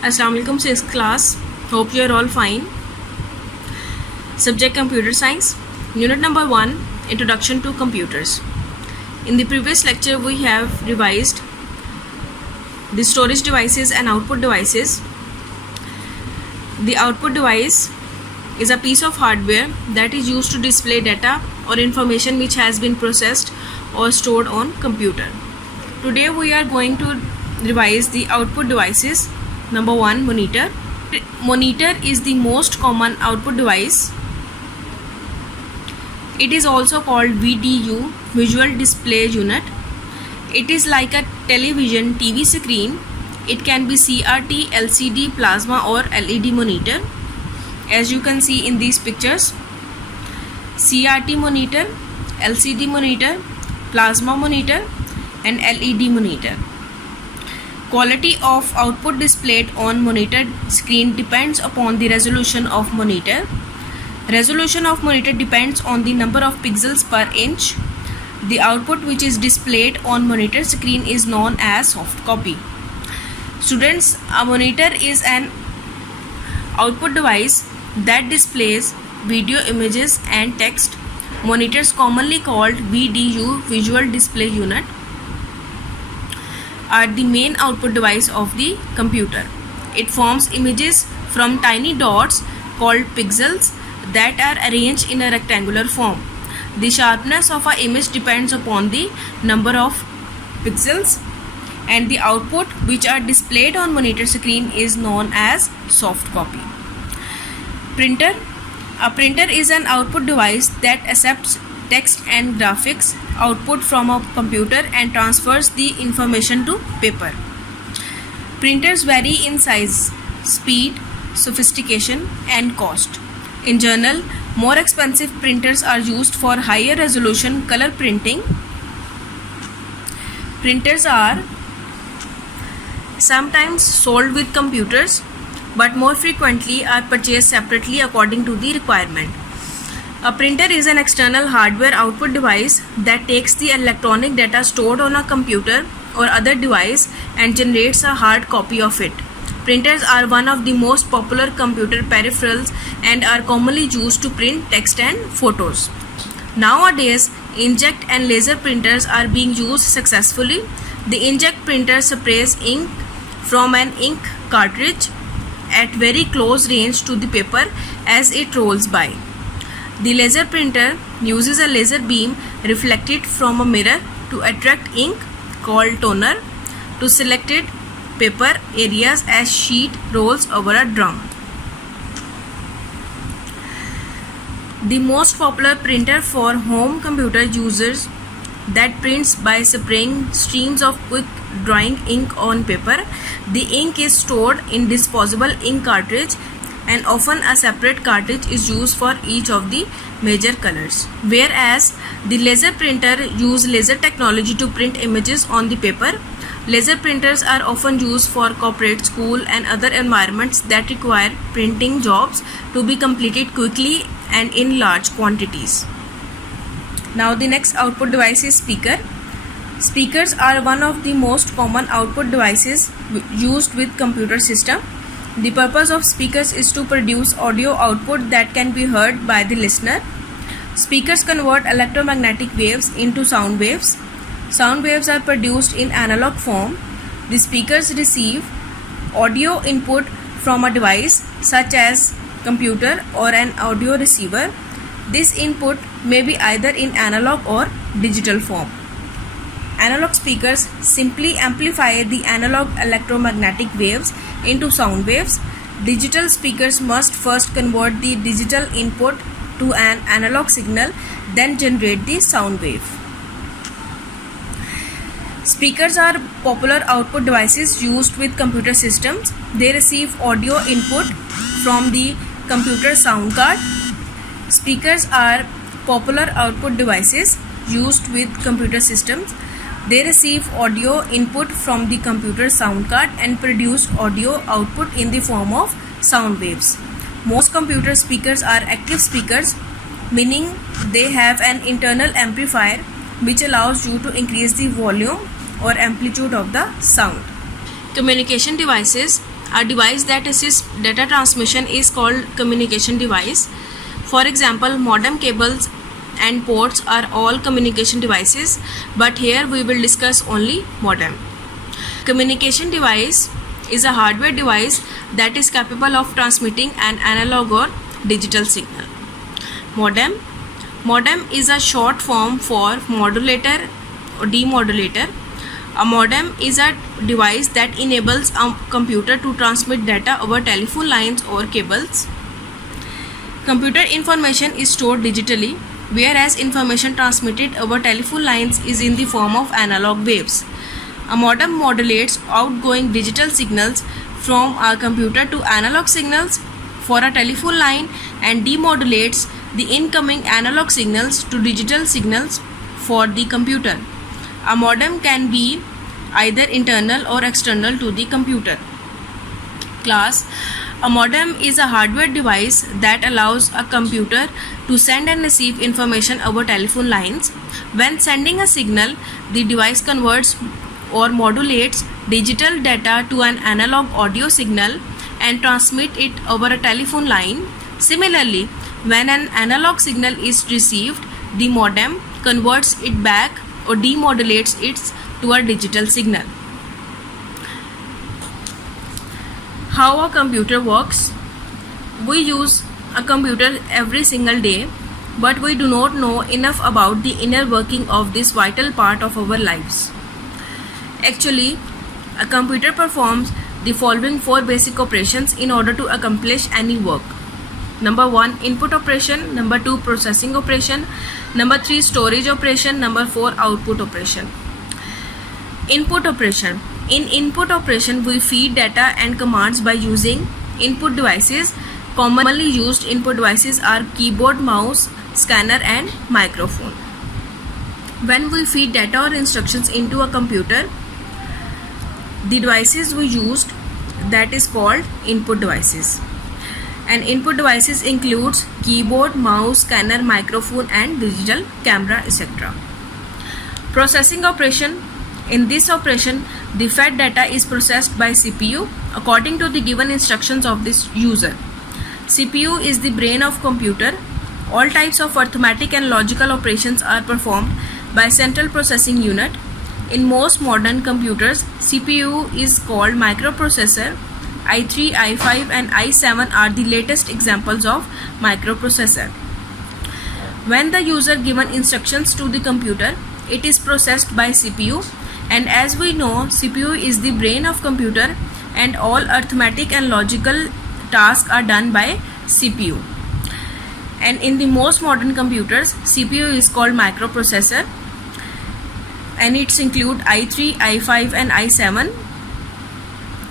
Assalamu alaikum, 6th class. Hope you are all fine. Subject Computer Science. Unit number 1, Introduction to Computers. In the previous lecture, we have revised the storage devices and output devices. The output device is a piece of hardware that is used to display data or information which has been processed or stored on computer. Today we are going to revise the output devices. Number 1, monitor. Monitor is the most common output device. It is also called VDU, Visual Display Unit. It is like a television TV screen. It can be CRT, LCD, plasma or LED monitor. As you can see in these pictures, CRT monitor, LCD monitor, plasma monitor and LED monitor. Quality of output displayed on monitor screen depends upon the resolution of monitor. Resolution of monitor depends on the number of pixels per inch. The output which is displayed on monitor screen is known as soft copy. Students, a monitor is an output device that displays video, images and text. Monitors, commonly called VDU, Visual Display Unit, are the main output device of the computer. It forms images from tiny dots called pixels that are arranged in a rectangular form. The sharpness of an image depends upon the number of pixels, and the output which are displayed on monitor screen is known as soft copy. Printer. A printer is an output device that accepts text and graphics output from a computer and transfers the information to paper. Printers vary in size, speed, sophistication and cost. In general, more expensive printers are used for higher resolution color printing. Printers are sometimes sold with computers, but more frequently are purchased separately according to the requirement. A printer is an external hardware output device that takes the electronic data stored on a computer or other device and generates a hard copy of it. Printers are one of the most popular computer peripherals and are commonly used to print text and photos. Nowadays, inkjet and laser printers are being used successfully. The inkjet printer sprays ink from an ink cartridge at very close range to the paper as it rolls by. The laser printer uses a laser beam reflected from a mirror to attract ink, called toner, to selected paper areas as sheet rolls over a drum. The most popular printer for home computer users that prints by spraying streams of quick drying ink on paper. The ink is stored in disposable ink cartridge, and often a separate cartridge is used for each of the major colors. Whereas the laser printer use laser technology to print images on the paper. Laser printers are often used for corporate, school and other environments that require printing jobs to be completed quickly and in large quantities. Now the next output device is speaker. Speakers are one of the most common output devices used with computer system. The purpose of speakers is to produce audio output that can be heard by the listener. Speakers convert electromagnetic waves into sound waves. Sound waves are produced in analog form. The speakers receive audio input from a device such as computer or an audio receiver. This input may be either in analog or digital form. Analog speakers simply amplify the analog electromagnetic waves into sound waves. Digital speakers must first convert the digital input to an analog signal, then generate the sound wave. Speakers are popular output devices used with computer systems. They receive audio input from the computer sound card. Speakers are popular output devices used with computer systems. They receive audio input from the computer sound card and produce audio output in the form of sound waves. Most computer speakers are active speakers, meaning they have an internal amplifier which allows you to increase the volume or amplitude of the sound. Communication devices. A device that assists data transmission is called communication device. For example, modem cables and ports are all communication devices, but here we will discuss only modem. Communication device is a hardware device that is capable of transmitting an analog or digital signal. Modem is a short form for modulator or demodulator. A modem is a device that enables a computer to transmit data over telephone lines or cables. Computer information is stored digitally, whereas information transmitted over telephone lines is in the form of analog waves. A modem modulates outgoing digital signals from a computer to analog signals for a telephone line and demodulates the incoming analog signals to digital signals for the computer. A modem can be either internal or external to the computer. Class: a modem is a hardware device that allows a computer to send and receive information over telephone lines. When sending a signal, the device converts or modulates digital data to an analog audio signal and transmit it over a telephone line. Similarly, when an analog signal is received, the modem converts it back or demodulates it to a digital signal. How a computer works? We use a computer every single day, but we do not know enough about the inner working of this vital part of our lives. Actually, a computer performs the following 4 basic operations in order to accomplish any work. Number 1, input operation. Number 2, processing operation. Number 3, storage operation. Number 4, output operation. Input operation. In input operation, we feed data and commands by using input devices. Commonly used input devices are keyboard, mouse, scanner and microphone. When we feed data or instructions into a computer, the devices we used, that is called input devices. And input devices includes keyboard, mouse, scanner, microphone and digital camera, etc. Processing operation. In this operation, the fed data is processed by CPU according to the given instructions of this user. CPU is the brain of computer. All types of arithmetic and logical operations are performed by central processing unit. In most modern computers, CPU is called microprocessor. i3, i5 and i7 are the latest examples of microprocessor. When the user given instructions to the computer, it is processed by CPU, and as we know, CPU is the brain of computer and all arithmetic and logical tasks are done by CPU. And in the most modern computers, CPU is called microprocessor and it's include i3, i5 and i7.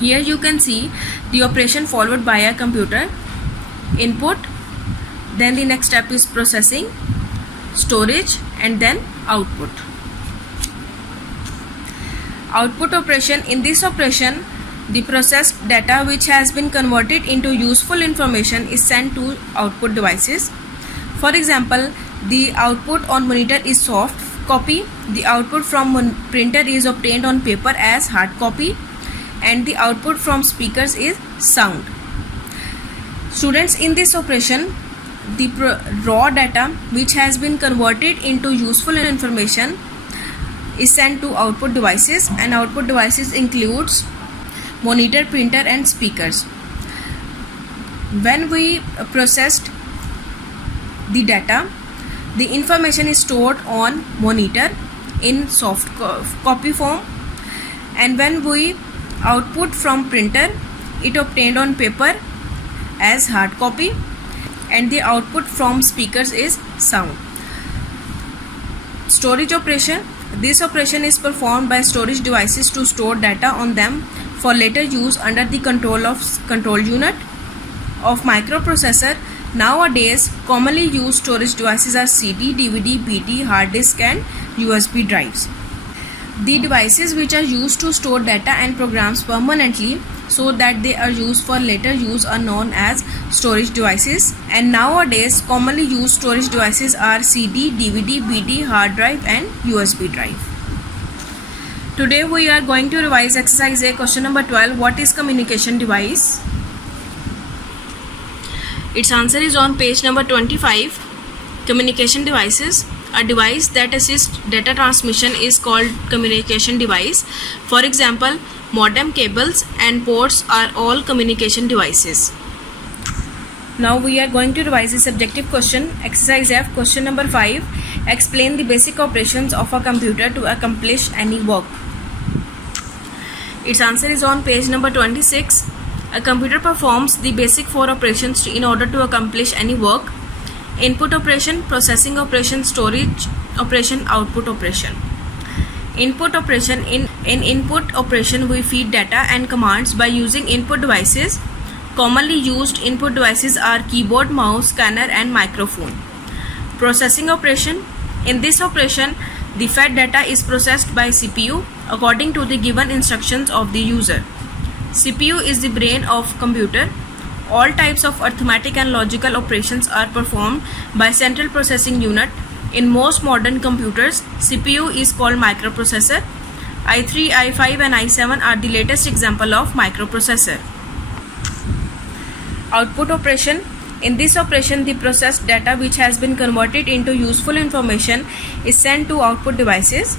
Here you can see the operation followed by a computer. Input, then the next step is processing, storage and then output. Output operation. In this operation, the processed data which has been converted into useful information is sent to output devices. For example, the output on monitor is soft copy, the output from printer is obtained on paper as hard copy, and the output from speakers is sound. Students, in this operation, the raw data which has been converted into useful information is sent to output devices, and output devices includes monitor, printer and speakers. When we processed the data, the information is stored on monitor in soft copy form, and when we output from printer, it obtained on paper as hard copy, and the output from speakers is sound. Storage operation. This operation is performed by storage devices to store data on them for later use under the control of control unit of microprocessor. Nowadays, commonly used storage devices are CD, DVD, BT, hard disk and USB drives. The devices which are used to store data and programs permanently so that they are used for later use are known as storage devices, and nowadays commonly used storage devices are CD, DVD, BT, hard drive and USB drive. Today we are going to revise exercise A, question number 12. What is communication device? Its answer is on page number 25. Communication devices. A device that assists data transmission is called communication device. For example, modem, cables and ports are all communication devices. Now we are going to revise the subjective question. Exercise F, question number 5. Explain the basic operations of a computer to accomplish any work. Its answer is on page number 26. A computer performs the basic 4 operations in order to accomplish any work: input operation, processing operation, storage operation, output operation. Input operation. In input operation we feed data and commands by using input devices. Commonly used input devices are keyboard, mouse, scanner and microphone. Processing operation. In this operation the fed data is processed by CPU according to the given instructions of the user. CPU is the brain of computer. All types of arithmetic and logical operations are performed by central processing unit. In most modern computers, CPU is called microprocessor. i3, i5 and i7 are the latest example of microprocessor. Output operation. In this operation, the processed data which has been converted into useful information is sent to output devices.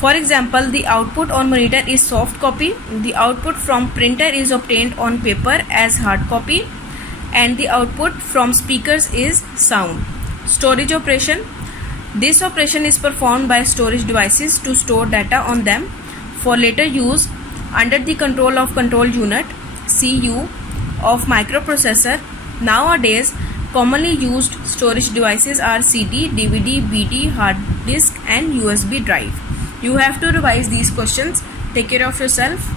For example, the output on monitor is soft copy, the output from printer is obtained on paper as hard copy, and the output from speakers is sound. Storage operation. This operation is performed by storage devices to store data on them for later use under the control of control unit (CU) of microprocessor. Nowadays, commonly used storage devices are CD, DVD, BD, hard disk and USB drive. You have to revise these questions. Take care of yourself.